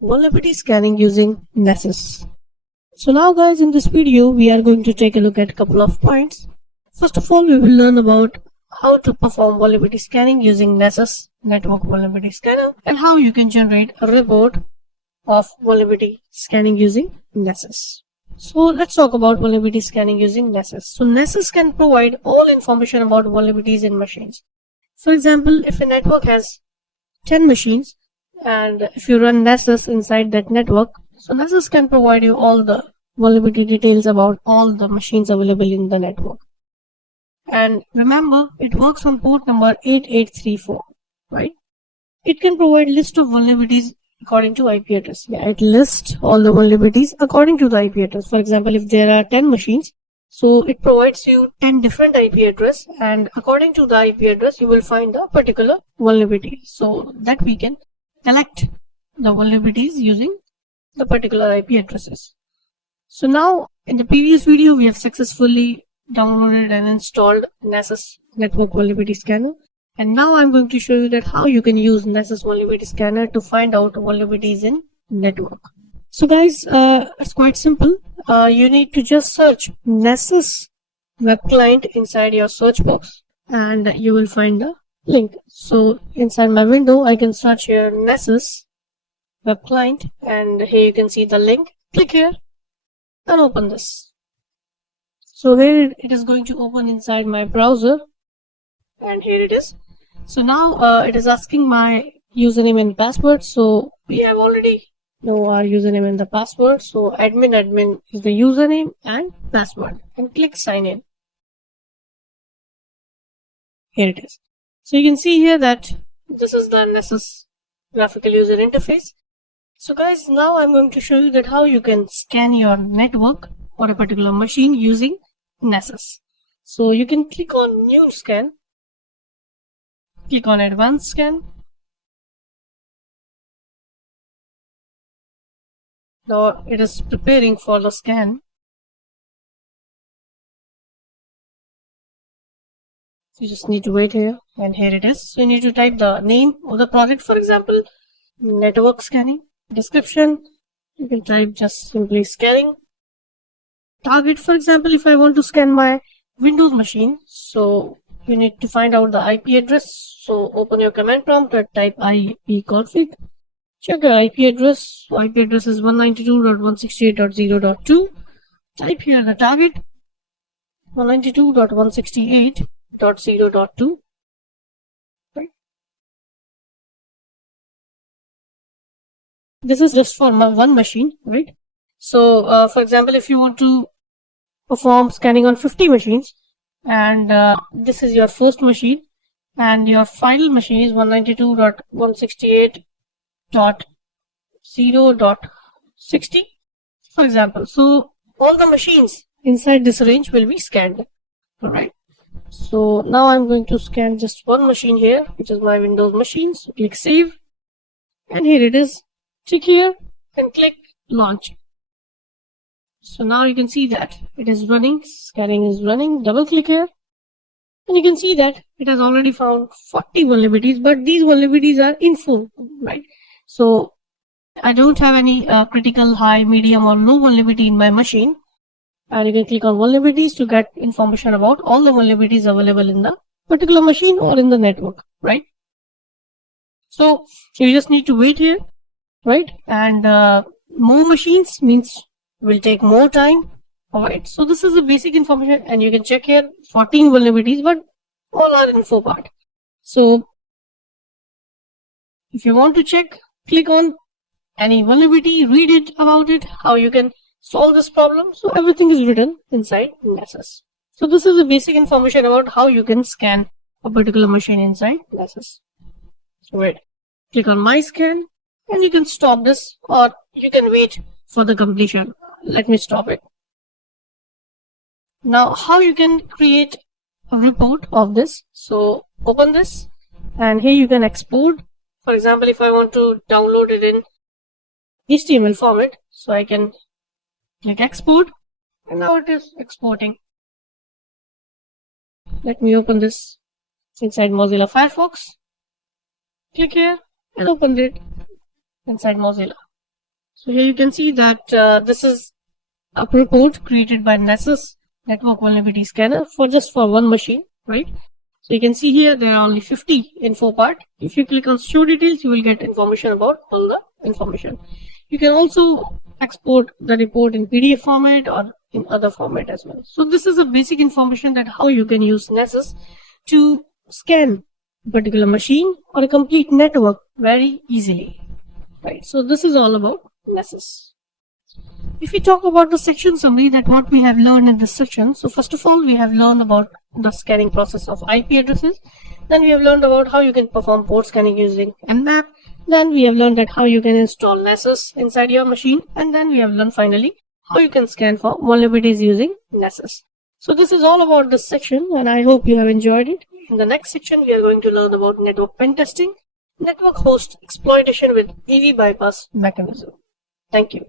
vulnerability scanning using Nessus. So now guys, in this video we are going to take a look at a couple of points. First of all, we will learn about how to perform vulnerability scanning using Nessus network vulnerability scanner and how you can generate a report of vulnerability scanning using Nessus. So let's talk about vulnerability scanning using Nessus. So Nessus can provide all information about vulnerabilities in machines. For example, if a network has 10 machines and if you run Nessus inside that network, so Nessus can provide you all the vulnerability details about all the machines available in the network. And remember, it works on port number 8834, right? It can provide list of vulnerabilities according to IP address. Yeah, it lists all the vulnerabilities according to the IP address. For example, if there are 10 machines, so it provides you 10 different IP address, and according to the IP address, you will find a particular vulnerability, so that we can collect the vulnerabilities using the particular IP addresses. So now, in the previous video, we have successfully downloaded and installed Nessus Network Vulnerability Scanner. And now I'm going to show you that how you can use Nessus Vulnerability Scanner to find out vulnerabilities in network. So guys, it's quite simple. You need to just search Nessus web client inside your search box and you will find the link. So inside my window, I can search here Nessus web client and here you can see the link. Click here and open this. So here it is going to open inside my browser and here it is. So now it is asking my username and password. So we have already know our username and the password. So admin is the username and password, and click sign in. Here it is. So you can see here that this is the Nessus graphical user interface. So guys, now I'm going to show you that how you can scan your network or a particular machine using Nessus. So you can click on new scan, click on advanced scan. Now it is preparing for the scan. You just need to wait here, and here it is. So you need to type the name of the project, for example, network scanning. Description, you can type just simply scanning. Target, for example, if I want to scan my Windows machine, so you need to find out the IP address. So open your command prompt and type ipconfig. Check your IP address. So IP address is 192.168.0.2. Type here the target 192.168.0.2. Right. This is just for one machine, right? So for example, if you want to perform scanning on 50 machines and this is your first machine and your final machine is 192.168.0.60, for example. So all the machines inside this range will be scanned. Alright. So now I'm going to scan just one machine here, which is my Windows machine. So click save. And here it is. Click here and click launch. So now you can see that it is running, scanning is running. Double click here. And you can see that it has already found 40 vulnerabilities, but these vulnerabilities are in full, right? So I don't have any critical, high, medium or low vulnerability in my machine. And you can click on vulnerabilities to get information about all the vulnerabilities available in the particular machine or in the network, right? So you just need to wait here, right? And more machines means will take more time. Alright, so this is the basic information, and you can check here 14 vulnerabilities, but all are info part. So if you want to check, click on any vulnerability, read it about it, how you can solve this problem. So everything is written inside Nessus. So this is the basic information about how you can scan a particular machine inside Nessus. So wait, click on my scan and you can stop this, or you can wait for the completion. Let me stop it. Now how you can create a report of this. So open this and here you can export. For example, if I want to download it in HTML format, so I can click export and now it is exporting. Let me open this inside Mozilla Firefox. Click here and open it inside Mozilla. So here you can see that this is a report created by Nessus network vulnerability scanner for one machine, right? So you can see here there are only 50 info part. If you click on show details, you will get information about all the information. You can also export the report in PDF format or in other format as well. So this is a basic information that how you can use Nessus to scan a particular machine or a complete network very easily, right? So this is all about Nessus. If we talk about the section summary, that what we have learned in this section. So first of all, we have learned about the scanning process of IP addresses. Then we have learned about how you can perform port scanning using Nmap. Then we have learned that how you can install Nessus inside your machine. And then we have learned finally how you can scan for vulnerabilities using Nessus. So this is all about this section, and I hope you have enjoyed it. In the next section, we are going to learn about network pen testing, network host exploitation with EV bypass mechanism. Thank you.